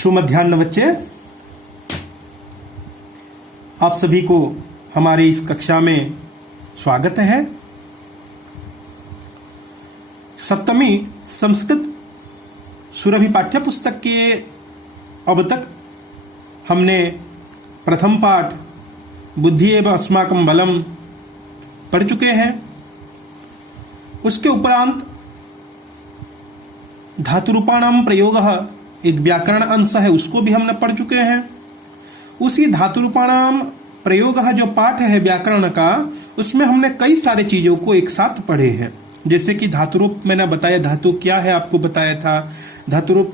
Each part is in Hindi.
शुभ मध्याह्न बच्चे, आप सभी को हमारे इस कक्षा में स्वागत है। सप्तमी संस्कृत सुरभि पाठ्य पुस्तक के अब तक हमने प्रथम पाठ बुद्धि एवं अस्माकं बलम पढ़ चुके हैं। उसके उपरांत धातुरूपाणाम प्रयोगः एक व्याकरण अंश है, उसको भी हमने पढ़ चुके हैं। उसी धातुरूपाणाम प्रयोगः जो पाठ है व्याकरण का, उसमें हमने कई सारे चीजों को एक साथ पढ़े हैं। जैसे कि धातुरूप मैंने बताया, धातु क्या है आपको बताया था, धातुरूप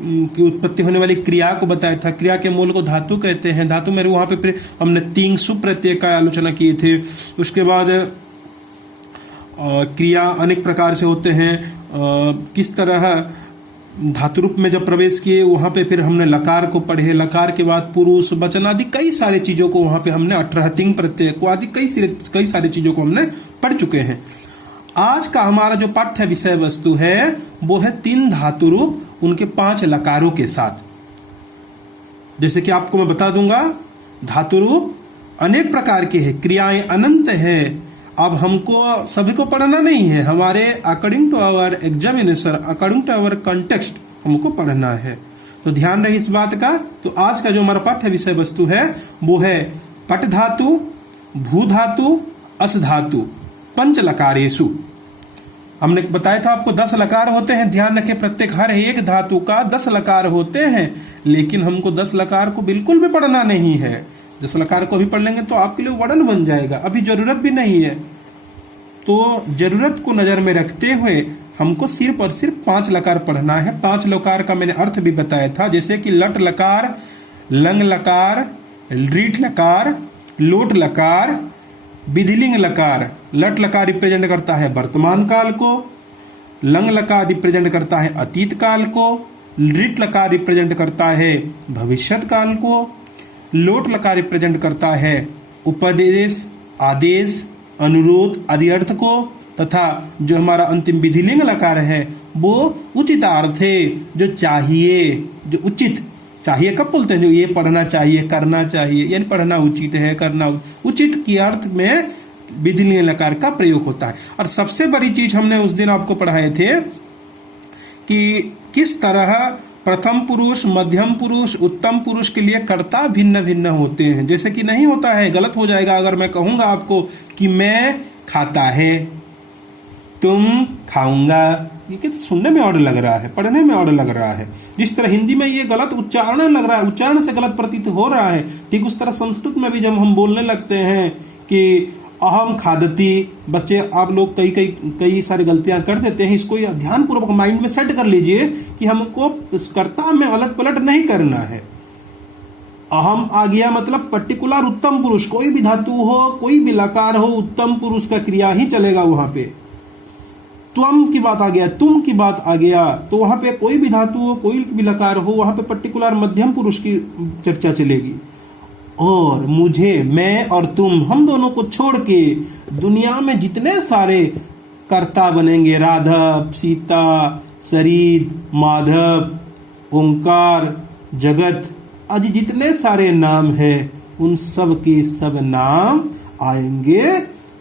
की उत्पत्ति होने वाली क्रिया को बताया था, क्रिया के मूल को धातु कहते हैं। धातु में वहां पे हमने तिंगसु प्रत्यय का आलोचना किए थे। उसके बाद क्रिया अनेक प्रकार से होते हैं, किस तरह धातुरूप में जब प्रवेश किए वहां पे फिर हमने लकार को पढ़े, लकार के बाद पुरुष वचन आदि कई सारे चीजों को वहां पे हमने 18 तिंग प्रत्यय को आदि कई सारी चीजों को हमने पढ़ चुके हैं। आज का हमारा जो पाठ्य विषय वस्तु है वो है 3 धातुरूप उनके 5 लकारों के साथ। जैसे कि आपको मैं बता दूंगा, धातुरूप अनेक प्रकार के हैं, क्रियाएं अनंत है। अब हमको सभी को पढ़ना नहीं है, हमारे according to our examination, according to our context हमको पढ़ना है, तो ध्यान रहे इस बात का। तो आज का जो हमारा पाठ्य विषय वस्तु है वो है पट धातु, भू धातु, अस धातु, पंच लकारेषु। हमने बताया था आपको 10 लकार होते हैं, ध्यान रखें प्रत्येक हर एक धातु का 10 लकार होते हैं, लेकिन हमको 10 लकार को बिल्कुल भी पढ़ना नहीं है। 10 लकार को भी पढ़ लेंगे तो आपके लिए वर्णन बन जाएगा, अभी जरूरत भी नहीं है। तो जरूरत को नजर में रखते हुए हमको सिर्फ और सिर्फ 5 लकार पढ़ना है। 5 लकार का मैंने अर्थ भी बताया था, जैसे कि लट लकार, लंग लकार, रीठ लकार, लोट लकार, विधिलिंग लकार। लट लकार रिप्रेजेंट करता है वर्तमान काल को, लंग लकार रिप्रेजेंट करता है अतीत काल को, रीठ लकार रिप्रेजेंट करता है भविष्यत काल को, लोट लकार रिप्रेजेंट करता है उपदेश, आदेश, अनुरोध आदि अर्थ को, तथा जो हमारा अंतिम विधिलिंग लकार है वो उचितार्थ है, जो चाहिए, जो उचित। चाहिए कब बोलते हैं, जो ये पढ़ना चाहिए, करना चाहिए, यानी पढ़ना उचित है, करना उचित की अर्थ में विधिलिंग लकार का प्रयोग होता है। और सबसे बड़ी चीज हमने उस दिन आपको पढ़ाए थे कि किस तरह प्रथम पुरुष, मध्यम पुरुष, उत्तम पुरुष के लिए कर्ता भिन्न भिन्न होते हैं। जैसे कि नहीं होता है, गलत हो जाएगा अगर मैं कहूंगा आपको कि मैं खाता है, तुम खाऊंगा, ये कितना सुनने में और लग रहा है, पढ़ने में और लग रहा है। जिस तरह हिंदी में ये गलत उच्चारण लग रहा है, उच्चारण से गलत प्रतीत हो रहा है, ठीक उस तरह संस्कृत में भी जब हम बोलने लगते हैं कि अहम खादती, बच्चे आप लोग कई सारी गलतियां कर देते हैं। इसको ध्यान पूर्वक माइंड में सेट कर लीजिए कि हमको कर्ता में अलट पलट नहीं करना है। अहम आ गया मतलब पर्टिकुलर उत्तम पुरुष, कोई भी धातु हो, कोई भी लकार हो, उत्तम पुरुष का क्रिया ही चलेगा वहां पे। त्वम की बात आ गया, तुम की बात आ गया, तो वहां पे कोई भी धातु हो, कोई भी लकार हो, वहां पे पर्टिकुलर मध्यम पुरुष की चर्चा चलेगी। और मुझे, मैं और तुम, हम दोनों को छोड़ के दुनिया में जितने सारे कर्ता बनेंगे, राधव, सीता, शरीद, माधव, ओंकार, जगत आदि जितने सारे नाम हैं, उन सब के सब नाम आएंगे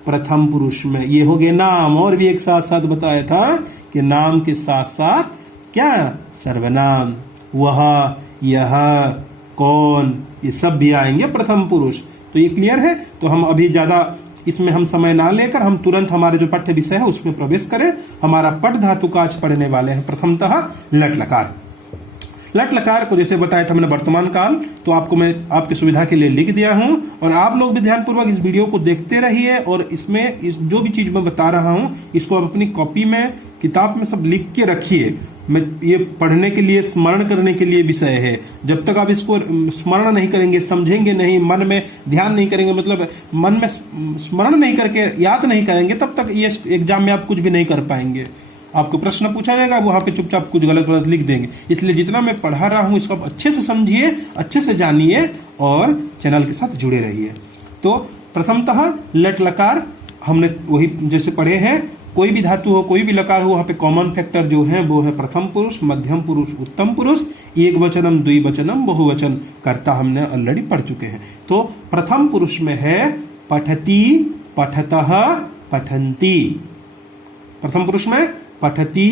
प्रथम पुरुष में। ये हो गए नाम। और भी एक साथ साथ बताया था कि नाम के साथ साथ क्या, सर्वनाम, वह, यह, कौन, ये सब भी आएंगे प्रथम पुरुष। तो ये क्लियर है। तो हम अभी ज्यादा इसमें हम समय ना लेकर हम तुरंत हमारे जो पाठ्य विषय है उसमें प्रवेश करें। हमारा पट धातु का आज पढ़ने वाले हैं प्रथमतः लट लकार। लट लकार को जैसे बताया था मैंने वर्तमान काल, तो आपको मैं आपकी सुविधा के लिए लिख दिया हूं, और आप लोग भी ध्यानपूर्वक इस वीडियो को देखते रहिए। और इसमें जो भी चीज मैं बता रहा हूं इसको आप अपनी कॉपी में, किताब में सब लिख के रखिए। मैं ये पढ़ने के लिए, स्मरण करने के लिए विषय है। जब तक आप इसको स्मरण नहीं करेंगे, समझेंगे नहीं, मन में ध्यान नहीं करेंगे, मतलब मन में स्मरण नहीं करके याद नहीं करेंगे, तब तक ये एग्जाम में आप कुछ भी नहीं कर पाएंगे। आपको प्रश्न पूछा जाएगा, वहां पे चुपचाप कुछ गलत गलत लिख देंगे। इसलिए जितना मैं पढ़ा रहा हूं इसको आप अच्छे से समझिए, अच्छे से जानिए और चैनल के साथ जुड़े रहिए। तो प्रथमतः लट लकार हमने वही जैसे पढ़े हैं, कोई भी धातु हो, कोई भी लकार हो, वहां पे कॉमन फैक्टर जो है वो है प्रथम पुरुष, मध्यम पुरुष, उत्तम पुरुष, एक वचनम, द्विवचनम, बहुवचन। कर्ता हमने ऑलरेडी पढ़ चुके हैं। तो प्रथम पुरुष में है पठति, पठतः, पठन्ति। प्रथम पुरुष में पठति,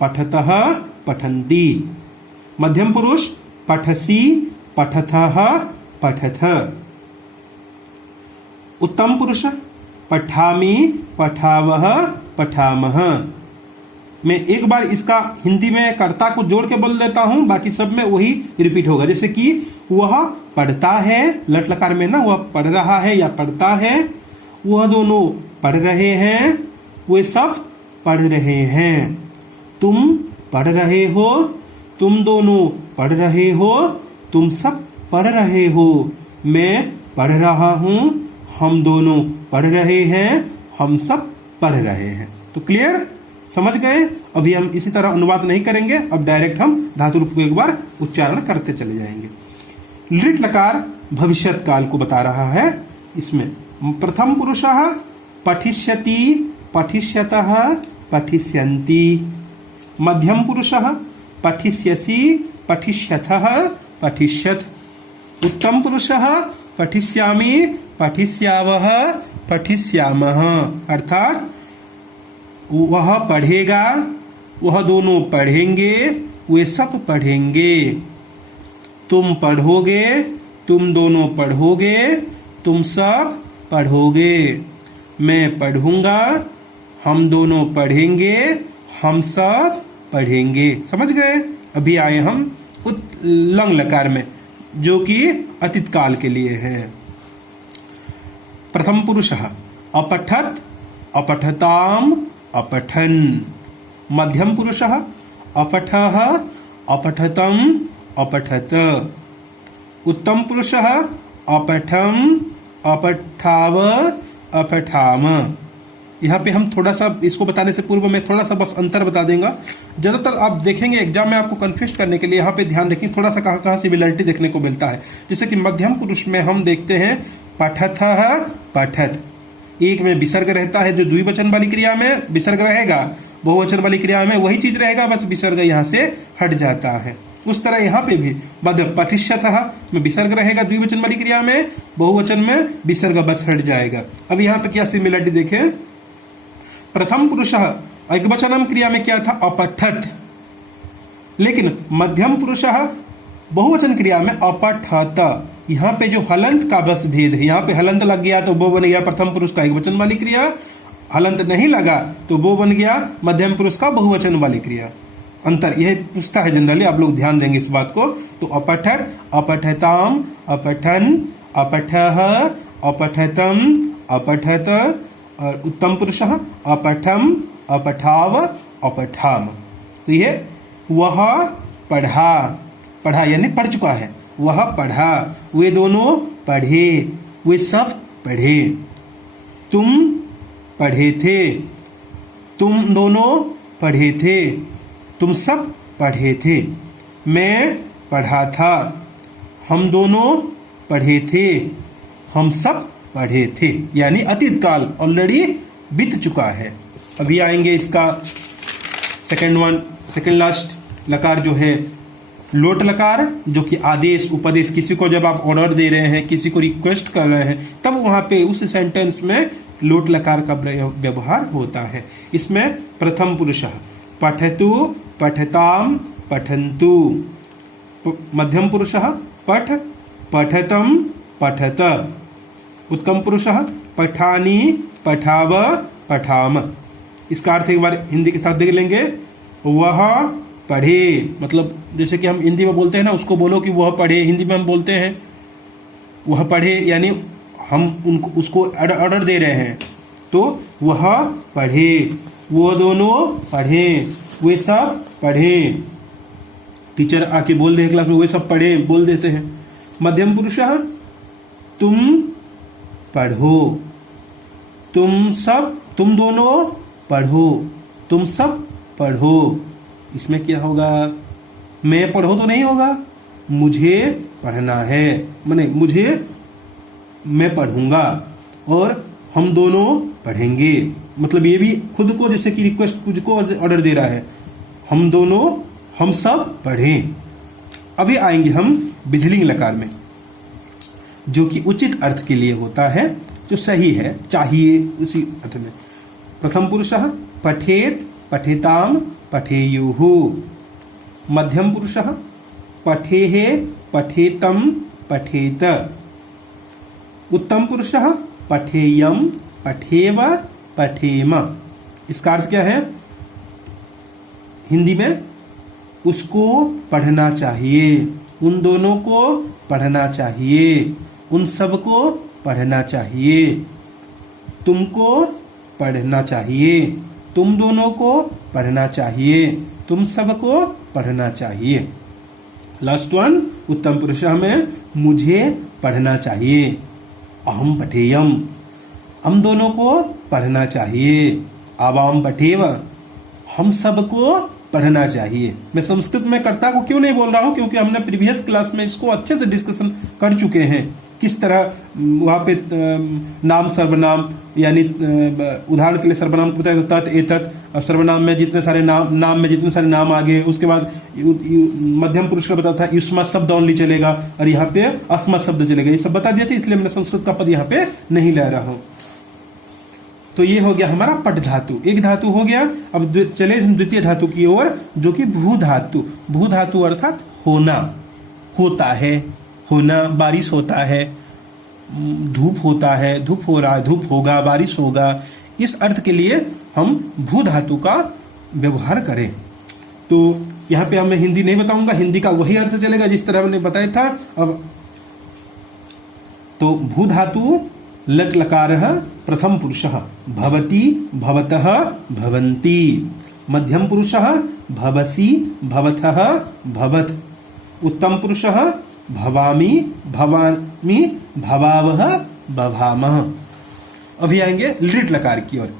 पठतः, पठन्ति। मध्यम पुरुष पठसि, पठथः, पठथ। उत्तम पुरुष पठामि, पठावः, पठामः। मैं एक बार इसका हिंदी में कर्ता को जोड़ के बोल देता हूं, बाकी सब में वही रिपीट होगा। जैसे कि वह पढ़ता है, लट लकार में ना, वह पढ़ रहा है या पढ़ता है, वह दोनों पढ़ रहे हैं, वे सब पढ़ रहे हैं। तुम पढ़ रहे हो, तुम दोनों पढ़ रहे हो, तुम सब पढ़ रहे हो। मैं पढ़ रहा हूं, हम दोनों पढ़ रहे हैं, हम सब पढ़ रहे हैं। तो क्लियर, समझ गए? अभी हम इसी तरह अनुवाद नहीं करेंगे, अब डायरेक्ट हम धातु रूप को एक बार उच्चारण करते चले जाएंगे। लिट लकार भविष्यत काल को बता रहा है। इसमें प्रथम पुरुषः पठिष्यति, पठिष्यतः, पठिष्यन्ति। मध्यम पुरुषः पठिष्यसि, पठिष्यथः, पठिष्यथ। उत्तम पुरुषः पठिष्यामि, पठिष्यावः, पठिष्यामः। अर्थात वह पढ़ेगा, वह दोनों पढ़ेंगे, वे सब पढ़ेंगे। तुम पढ़ोगे, तुम दोनों पढ़ोगे, तुम सब पढ़ोगे। मैं पढ़ूंगा, हम दोनों पढ़ेंगे, हम सब पढ़ेंगे। समझ गए? अभी आए हम लंग लकार में, जो कि अतीत काल के लिए है। प्रथम पुरुषः अपठत, अपठताम, अपठन। मध्यम पुरुषः अपठः, अपठतम, अपठत। उत्तम पुरुषः अपठम, अपठाव, अपठाम। यहाँ पे हम थोड़ा सा इसको बताने से पूर्व में थोड़ा सा बस अंतर बता देंगे। ज्यादातर आप देखेंगे एग्जाम में आपको कंफ्यूज करने के लिए, यहाँ पे ध्यान रखें थोड़ा सा कहाँ कहाँ सिमिलरिटी देखने को मिलता है। जैसे कि मध्यम पुरुष में हम देखते हैं पठथः, पठत। एक में विसर्ग रहता है, जो द्विवचन वाली क्रिया में विसर्ग रहेगा, बहुवचन वाली क्रिया में वही चीज रहेगा, बस विसर्ग यहाँ से हट जाता है। उस तरह यहाँ पे भी मध्य पठिष्यतः में विसर्ग रहेगा द्विवचन वाली क्रिया में, बहुवचन में विसर्ग बस हट जाएगा। अब यहाँ पे क्या सिमिलरिटी देखें। प्रथम पुरुषः एकवचनम क्रिया में क्या था? अपठत। लेकिन मध्यम पुरुषः बहुवचन क्रिया में अपठत। यहाँ पे जो हलंत का बस भेद है, यहाँ पे हलंत लग गया तो वो बन गया प्रथम पुरुष का एकवचन वाली क्रिया, हलंत नहीं लगा तो वो बन गया मध्यम पुरुष का बहुवचन वाली क्रिया। अंतर यह पूछता है जनरली, आप लोग ध्यान देंगे इस बात को। तो अपठत, अपठताम, अपठन, अपठः, अपठतम, अपठत। और उत्तम पुरुषः अपठम, अपठाव, अपठाम। तो ये वह पढ़ा, पढ़ा यानी पढ़ चुका है, वह पढ़ा, वे दोनों पढ़े, वे सब पढ़े। तुम पढ़े थे, तुम दोनों पढ़े थे, तुम सब पढ़े थे। मैं पढ़ा था, हम दोनों पढ़े थे, हम सब पढ़े थे। यानी अतीत काल ऑलरेडी बीत चुका है। अभी आएंगे इसका सेकंड लास्ट लकार जो है लोट लकार, जो कि आदेश उपदेश, किसी को जब आप ऑर्डर दे रहे हैं, किसी को रिक्वेस्ट कर रहे हैं, तब वहां पे उस सेंटेंस में लोट लकार का व्यवहार होता है। इसमें प्रथम पुरुषः पठतु, पठताम, पठन्तु। मध्यम पुरुषः पठ, पठतम, पठत। उत्तम पुरुषः पठानि, पठाव, पठाम। इसका अर्थ एक बार हिंदी के साथ देख लेंगे। वह पढ़े, मतलब जैसे कि हम हिंदी में बोलते हैं ना, उसको बोलो कि वह पढ़े, हिंदी में हम बोलते हैं वह पढ़े, यानी हम उनको उसको ऑर्डर दे रहे हैं। तो वह पढ़े, वो दोनों पढ़े, वे सब पढ़े। टीचर आके बोल रहे हैं क्लास में, वे सब पढ़े बोल देते हैं। मध्यम पुरुषः तुम पढ़ो, तुम सब, तुम दोनों पढ़ो, तुम सब पढ़ो। इसमें क्या होगा? मैं पढ़ो तो नहीं होगा, मुझे पढ़ना है, माने मुझे, मैं पढ़ूंगा, और हम दोनों पढ़ेंगे। मतलब ये भी खुद को जैसे कि रिक्वेस्ट खुद को ऑर्डर दे रहा है, हम दोनों हम सब पढ़ें। अभी आएंगे हम विधिलिंग लकार में, जो कि उचित अर्थ के लिए होता है, जो सही है, चाहिए, उसी अर्थ में। प्रथम पुरुषः पठेत पठेताम पठेयुः। मध्यम पुरुषः पठेः पठेतम पठेत। उत्तम पुरुषः पठेयम पठेव पठेम। इसका अर्थ क्या है हिंदी में? उसको पढ़ना चाहिए, उन दोनों को पढ़ना चाहिए, उन सबको पढ़ना चाहिए, तुमको पढ़ना चाहिए, तुम दोनों को पढ़ना चाहिए, तुम सबको पढ़ना चाहिए। लास्ट वन, उत्तम पुरुष में मुझे पढ़ना चाहिए, अहम पठेयम, हम दोनों को पढ़ना चाहिए, आवाम पठेव, हम सबको पढ़ना चाहिए। मैं संस्कृत में कर्ता को क्यों नहीं बोल रहा हूं? क्योंकि हमने प्रीवियस क्लास में इसको अच्छे से डिस्कशन कर चुके हैं, किस तरह वहां पे नाम सर्वनाम, यानी उदाहरण के लिए सर्वनाम को बताया तत् एतत्, और सर्वनाम में जितने सारे नाम में जितने सारे नाम आ गए। उसके बाद मध्यम पुरुष का बताया था युष्मा शब्द ओनली चलेगा, और यहाँ पे अस्मत् शब्द चलेगा, ये सब बता दिए थे, इसलिए मैंने संस्कृत का पद यहाँ पे नहीं ले रहा हूं। तो ये हो गया हमारा पट धातु, एक धातु हो गया। अब चले हम द्वितीय धातु की ओर, जो कि भू धातु। भू धातु अर्थात होना, होता है, होना, बारिश होता है, धूप होता है, धूप हो रहा है, धूप होगा, बारिश होगा, इस अर्थ के लिए हम भू धातु का व्यवहार करें। तो यहाँ पे मैं हिंदी नहीं बताऊंगा, हिंदी का वही अर्थ चलेगा जिस तरह मैंने बताया था। अब तो भू धातु लट लकारः प्रथम पुरुषः भवति भवतः भवन्ति। मध्यम पुरुषः भवसि भवतः भवत्। उत्तम पुरुषः भवामि भवामि भवावः भवामः। अभी आएंगे लिट लकार की ओर।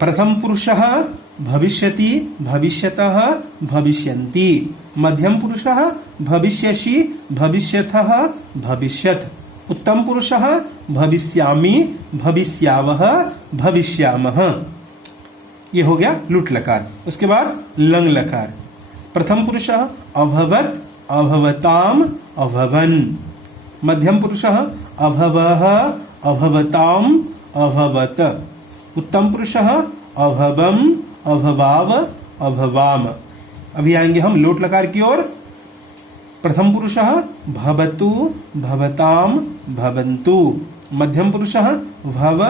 प्रथम पुरुषः भविष्यति भविष्यतः भविष्यन्ति। मध्यम पुरुषः भविष्यसि भविष्यतः भविष्यत्। उत्तम पुरुषः भविष्यामि भविष्यावः भविष्यामः। ये हो गया लुट लकार। उसके बाद लंग लकार। प्रथम पुरुषः अभवत् अभवताम अभवन। मध्यम पुरुषः अभवः अभवताम अभवत। उत्तम पुरुषः अभवम अभवाव अभवाम। अभी आएंगे हम लोट लकार की ओर। प्रथम पुरुषः भवतु भवताम भवन्तु। मध्यम पुरुषः भव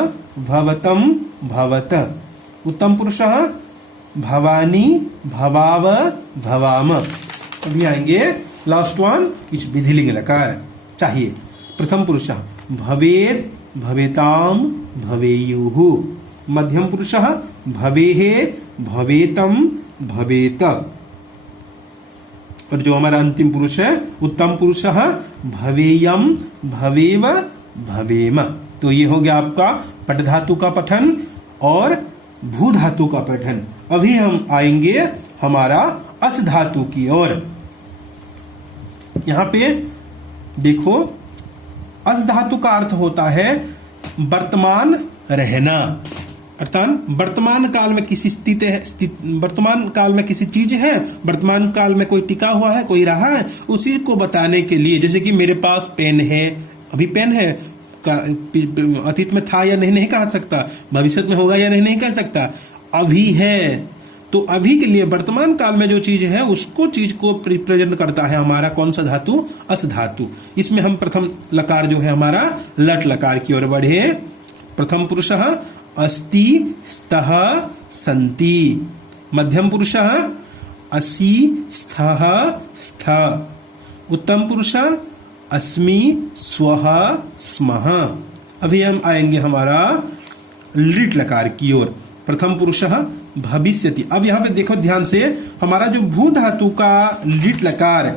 भवतम भवत। उत्तम पुरुषः भवानी भवाव भवाम। अभी आएंगे लास्ट वन, इस विधिलिंग लकार चाहिए। प्रथम पुरुषः भवेत् भवेताम भवेयुः। मध्यम पुरुषः भवेः भवेतम भवेत। और जो हमारा अंतिम पुरुष है उत्तम पुरुषः भवेयम भवेव भवेम। तो ये हो गया आपका पट धातु का पठन और भू धातु का पठन। अभी हम आएंगे हमारा अस धातु की ओर। यहां पे देखो, अस धातु का अर्थ होता है वर्तमान रहना, अर्थात वर्तमान काल में किसी वर्तमान काल में किसी चीज है, वर्तमान काल में कोई टिका हुआ है, कोई रहा है, उसी को बताने के लिए। जैसे कि मेरे पास पेन है, अभी पेन है, अतीत में था या नहीं कह सकता, भविष्य में होगा या नहीं कह सकता, अभी है। तो अभी के लिए वर्तमान काल में जो चीज है उसको चीज को रिप्रेजेंट करता है हमारा कौन सा धातु? अस धातु। इसमें हम प्रथम लकार जो है हमारा लट लकार की ओर बढ़े। प्रथम पुरुषः अस्ति स्तः सन्ति। मध्यम पुरुषः असि स्तः स्थ। उत्तम पुरुषः अस्मि स्वः स्मः। अभी हम आएंगे हमारा लिट लकार की ओर। प्रथम पुरुषः भविष्यति। अब यहाँ पे देखो ध्यान से, हमारा जो भू धातु का लिट लकार,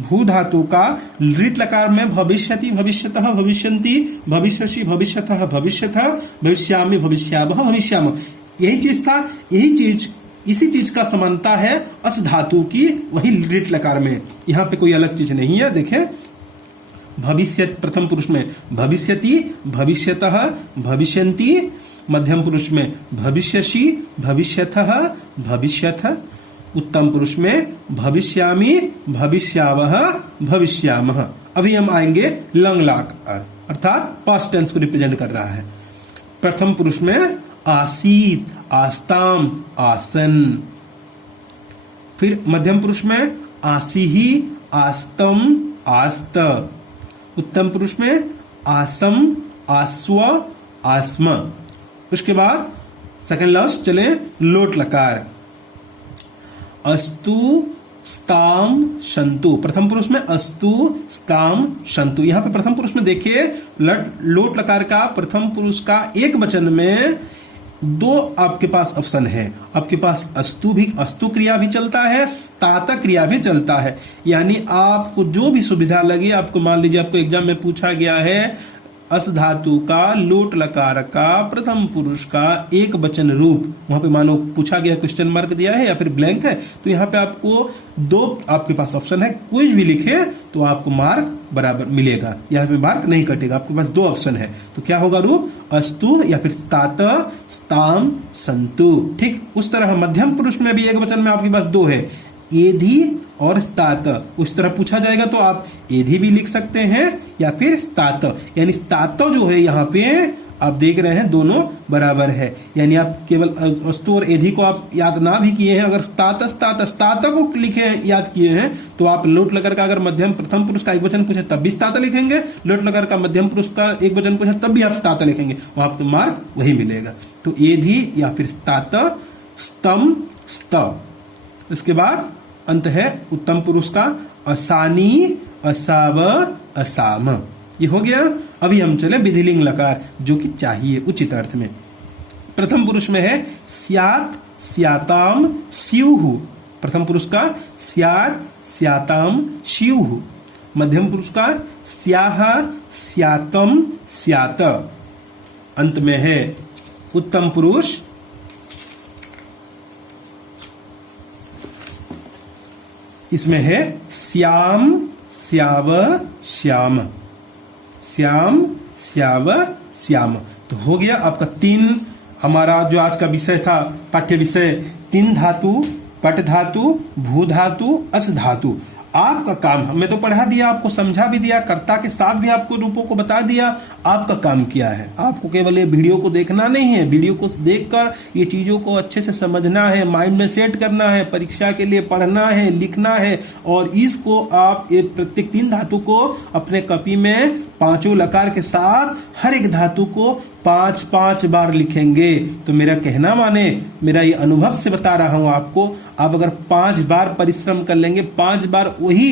भू धातु का लिट लकार में भविष्यति भविष्यतः भविष्यन्ति भविष्यसि भविष्यतः भविष्यतः भविष्यामि भविष्यावः भविष्यामः, यही चीज था। यही चीज, इसी चीज का समानता है अस धातु की, वही लिट लकार में। यहाँ पे कोई अलग चीज नहीं है। देखें, भविष्य प्रथम पुरुष में भविष्यति भविष्यतः भविष्यन्ति मध्यम पुरुष में भविष्यसि, भविष्यथः, भविष्यथ। उत्तम पुरुष में भविष्यामि, भविष्यावः, भविष्यामः। अभी हम आएंगे लंग लकार, अर्थात पास्ट टेंस को रिप्रेजेंट कर रहा है। प्रथम पुरुष में आसीत, आस्ताम, आसन। फिर मध्यम पुरुष में आसीहि, आस्तम, आस्त। उत्तम पुरुष में आसम, आस्व, आस्म। उसके बाद सेकंड लास्ट चले लोट लकार, अस्तु, स्ताम, शंतु। प्रथम पुरुष में अस्तु, स्ताम, शंतु। यहां पे प्रथम पुरुष में देखिए लोट लकार का प्रथम पुरुष का एक वचन में दो आपके पास ऑप्शन है। आपके पास अस्तु क्रिया भी चलता है, स्तात क्रिया भी चलता है। यानी आपको जो भी सुविधा लगे, आपको मान लीजिए आपको एग्जाम में पूछा गया है अस धातु का लोट लकार का प्रथम पुरुष का एक वचन रूप, वहां पे मानो पूछा गया, क्वेश्चन मार्क दिया है या फिर ब्लैंक है, तो यहाँ पे आपको दो आपके पास ऑप्शन है, कोई भी लिखे तो आपको मार्क बराबर मिलेगा, यहाँ पे मार्क नहीं कटेगा। आपके पास दो ऑप्शन है, तो क्या होगा रूप, अस्तु या फिर स्तात, स्ताम, संतु। ठीक उस तरह मध्यम पुरुष में भी एक वचन में आपके पास दो है, एधि और स्तात। उस तरह पूछा जाएगा तो आप एधि भी लिख सकते हैं या फिर स्तात। यानी स्तात जो है यहाँ पे आप देख रहे हैं दोनों बराबर है। यानी आप केवल अस्तु और एधि को आप याद ना भी किए हैं, अगर स्तात को लिखे याद किए हैं तो आप लोट लकार का अगर मध्यम प्रथम पुरुष का एक वचन पूछे तब भी स्तात लिखेंगे, लोट लकार का मध्यम पुरुष का एक वचन पूछे तब भी आप स्तात लिखेंगे, वहां आपको मार्क वही मिलेगा। तो एधि या फिर स्तात, स्तम, स्त। इसके बाद अंत है उत्तम पुरुष का असानी, असाव, असाम। ये हो गया। अभी हम चले विधिलिंग लकार, जो कि चाहिए उचित अर्थ में। प्रथम पुरुष में है स्यात्, स्याताम, स्युः। प्रथम पुरुष का स्यात्, स्याताम, स्युः। मध्यम पुरुष का स्याः, स्यातम, स्यात। अंत में है उत्तम पुरुष इसमें है श्याम, श्याव, श्याम। श्याम, श्याव, श्याम। तो हो गया आपका तीन, हमारा जो आज का विषय था पाठ्य विषय, तीन धातु, पट धातु, भू धातु, अस धातु। आपका काम, मैं तो पढ़ा दिया, आपको समझा भी दिया, कर्ता के साथ भी आपको रूपों को बता दिया। आपका काम क्या है, आपको केवल ये वीडियो को देखना नहीं है, वीडियो को देखकर ये चीजों को अच्छे से समझना है, माइंड में सेट करना है, परीक्षा के लिए पढ़ना है, लिखना है। और इसको आप ये प्रत्येक तीन धातु को अपने कॉपी में पांचों लकार के साथ हर एक धातु को 5-5 बार लिखेंगे। तो मेरा कहना माने, मेरा ये अनुभव से बता रहा हूं आपको, आप अगर 5 बार परिश्रम कर लेंगे, 5 बार वही,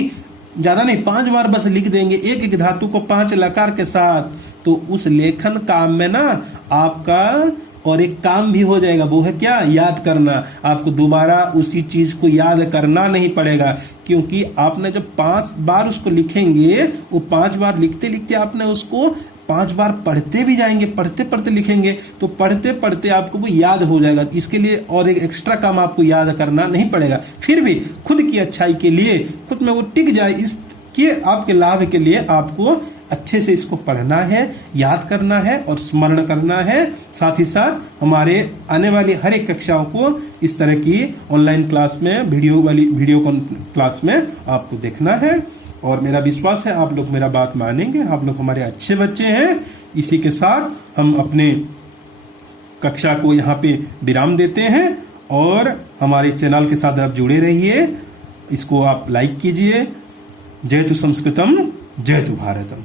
ज्यादा नहीं, 5 बार बस लिख देंगे एक एक धातु को 5 लकार के साथ, तो उस लेखन काम में ना आपका और एक काम भी हो जाएगा, वो है क्या, याद करना। आपको दोबारा उसी चीज को याद करना नहीं पड़ेगा, क्योंकि आपने जब 5 बार उसको लिखेंगे, वो 5 बार लिखते लिखते आपने उसको 5 बार पढ़ते भी जाएंगे, पढ़ते पढ़ते लिखेंगे, तो पढ़ते पढ़ते आपको वो याद हो जाएगा। इसके लिए और एक एक्स्ट्रा काम आपको याद करना नहीं पड़ेगा। फिर भी खुद की अच्छाई के लिए, खुद में वो टिक जाए, इसके आपके लाभ के लिए आपको अच्छे से इसको पढ़ना है, याद करना है और स्मरण करना है। साथ ही साथ हमारे आने वाली हर एक कक्षाओं को इस तरह की ऑनलाइन क्लास में, वीडियो क्लास में आपको देखना है। और मेरा विश्वास है आप लोग मेरा बात मानेंगे, आप लोग हमारे अच्छे बच्चे हैं। इसी के साथ हम अपने कक्षा को यहाँ पे विराम देते हैं और हमारे चैनल के साथ आप जुड़े रहिए, इसको आप लाइक कीजिए। जय तु संस्कृतम, जय तु भारतम।